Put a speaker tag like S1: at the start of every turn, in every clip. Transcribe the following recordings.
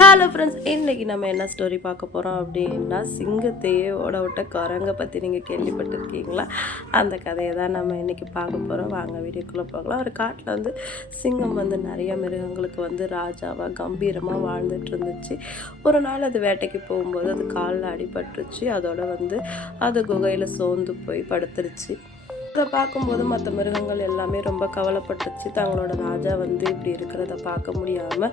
S1: Hello friends இன்றைக்கி நம்ம என்ன ஸ்டோரி பார்க்க போகிறோம் அப்படின்னா சிங்கத்தையே ஓட விட்ட குரங்கை பற்றி நீங்கள் கேள்விப்பட்டிருக்கீங்களா? அந்த கதையை தான் நம்ம இன்றைக்கி பார்க்க போகிறோம் வாங்க வீடியோக்குள்ளே போகலாம். ஒரு காட்டில் வந்து சிங்கம் வந்து நிறைய மிருகங்களுக்கு வந்து ராஜாவாக கம்பீரமாக வாழ்ந்துட்டு இருந்துச்சு. ஒரு நாள் அது வேட்டைக்கு போகும்போது அது காலில் அடிபட்டுருச்சு. அதோட வந்து அது குகையில் சோர்ந்து போய் படுத்துருச்சு. அதை பார்க்கும்போது மற்ற மிருகங்கள் எல்லாமே ரொம்ப கவலைப்பட்டுச்சு. தங்களோட ராஜா வந்து இப்படி இருக்கிறத பார்க்க முடியாமல்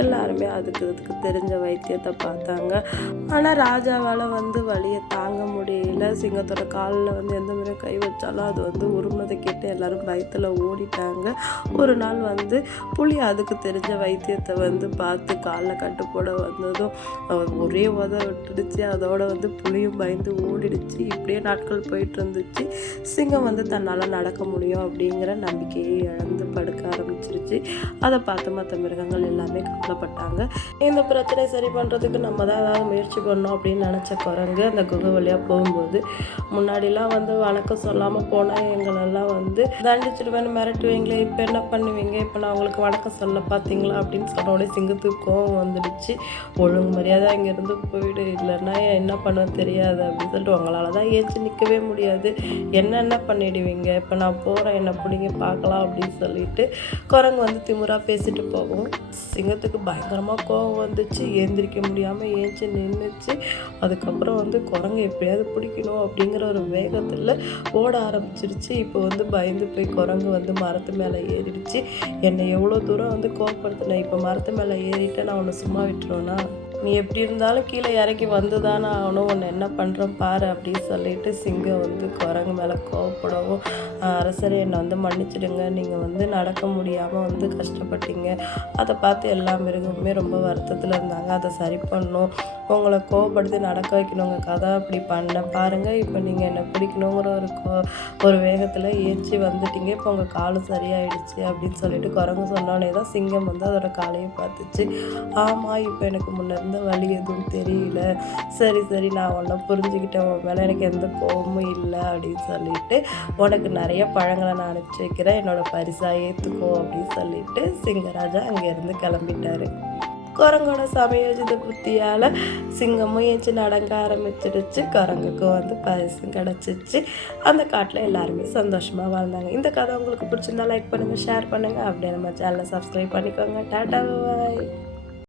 S1: எல்லாருமே அதுக்கு அதுக்கு தெரிஞ்ச வைத்தியத்தை பார்த்தாங்க. ஆனால் ராஜாவால் வந்து வழியை தாங்க முடியல. சிங்கத்தோட காலில் வந்து எந்த மாதிரி கை வச்சாலும் அது வந்து உருமதை கேட்டு எல்லாரும் பயத்தில் ஓடிட்டாங்க. ஒரு நாள் வந்து புலி அதுக்கு தெரிஞ்ச வைத்தியத்தை வந்து பார்த்து காலில் கட்டு போட வந்ததும் ஒரே உத விட்டுடுச்சு. அதோட வந்து புலியும் பயந்து ஓடிடுச்சு. இப்படியே நாட்கள் போயிட்டு இருந்துச்சு. சிங்கம் வந்து வந்து தன்னால் நடக்க முடியும் அப்படிங்கிற நம்பிக்கையை இழந்து படுக்க ஆரம்பிச்சிருச்சு. அதை பார்த்து மற்ற மிருகங்கள் எல்லாமே கவலைப்பட்டாங்க. இந்த பிரச்சனை சரி பண்ணுறதுக்கு நம்ம தான் ஏதாவது முயற்சி பண்ணோம் அப்படின்னு நினச்ச குரங்கு அந்த குகை வழியாக போகும்போது முன்னாடிலாம் வந்து வணக்கம் சொல்லாமல் போனால் எங்களெல்லாம் வந்து தண்டிச்சிடுவேன்னு மிரட்டுவீங்களே இப்போ என்ன பண்ணுவீங்க? இப்போ நான் உங்களுக்கு வணக்கம் சொல்ல பார்த்தீங்களா? அப்படின்னு சொன்ன உடனே சிங்கத்துக்கு கோவம் வந்துடுச்சு. ஒழுங்கு மரியாதை இங்கேருந்து போயிடு இல்லைன்னா என்ன பண்ண தெரியாது அப்படின்னு சொல்லிட்டு உங்களால் தான் ஏஞ்சி நிற்கவே முடியாது. என்னென்ன பண்ணி பண்ணிடுவீங்க இப்போ நான் போகிறேன் என்ன பிடிங்க பார்க்கலாம் அப்படின்னு சொல்லிட்டு குரங்கு வந்து திமுறாக பேசிட்டு போகும். சிங்கத்துக்கு பயங்கரமாக கோவம் வந்துச்சு. ஏந்திரிக்க முடியாமல் ஏஞ்சி நின்றுச்சு அதுக்கப்புறம் வந்து குரங்கு எப்படியாவது பிடிக்கணும் அப்படிங்கிற ஒரு வேகத்தில் ஓட ஆரம்பிச்சிருச்சு. இப்போ வந்து பயந்து போய் குரங்கு வந்து மரத்து மேலே ஏறிடுச்சு. என்னை எவ்வளோ தூரம் வந்து கோவப்படுத்தினேன் இப்போ மரத்து மேலே ஏறிட்டு நான் உன்னை சும்மா விட்டுருவேன்னா நீ எப்படி இருந்தாலும் கீழே இறக்கி வந்து தானே ஆகணும். உன்னை என்ன பண்ணுறோம் பாரு அப்படின்னு சொல்லிட்டு சிங்கம் வந்து குரங்கு மேலே கோவப்படவும் அரசரை என்னை வந்து மன்னிச்சிடுங்க. நீங்கள் வந்து நடக்க முடியாமல் வந்து கஷ்டப்பட்டீங்க. அதை பார்த்து எல்லா மிருகமுமே ரொம்ப வருத்தத்தில் இருந்தாங்க. அதை சரி பண்ணணும். உங்களை கோவப்படுத்தி நடக்க வைக்கணுங்க. கதை அப்படி பண்ண பாருங்கள் இப்போ நீங்கள் என்னை பிடிக்கணுங்கிற ஒரு கோ ஒரு வேகத்தில் ஏற்றி வந்துட்டீங்க. இப்போ உங்கள் காலும் சரியாயிடுச்சு அப்படின்னு சொல்லிட்டு குரங்கு சொன்னோடனே தான் சிங்கம் வந்து அதோட காலையை பார்த்துச்சு. ஆமாம் இப்போ எனக்கு முன்னர் இருந்த வழி எதுவும் தெரியல. சரி சரி நான் உன்னை புரிஞ்சுக்கிட்டேன். உன் மேலே எனக்கு எந்த கோபமும் இல்லை அப்படின்னு சொல்லிட்டு உனக்கு நிறைய பழங்களை நான் அனுப்பிச்சி வைக்கிறேன். என்னோட பரிசாக ஏற்றுக்கோ அப்படின்னு சொல்லிட்டு சிங்கராஜா அங்கேருந்து கிளம்பிட்டாரு. குரங்கோட சமயோஜித புத்தியால் சிங்கமும் ஏஞ்சி நடங்க ஆரம்பிச்சிடுச்சு. குரங்குக்கும் வந்து பரிசும் கிடச்சிச்சு. அந்த காட்டில் எல்லாருமே சந்தோஷமாக வாழ்ந்தாங்க. இந்த கதை உங்களுக்கு பிடிச்சிருந்தா லைக் பண்ணுங்கள் ஷேர் பண்ணுங்கள் அப்படியே நம்ம சேனலை சப்ஸ்கிரைப் பண்ணிக்கோங்க. டாட்டா பாய்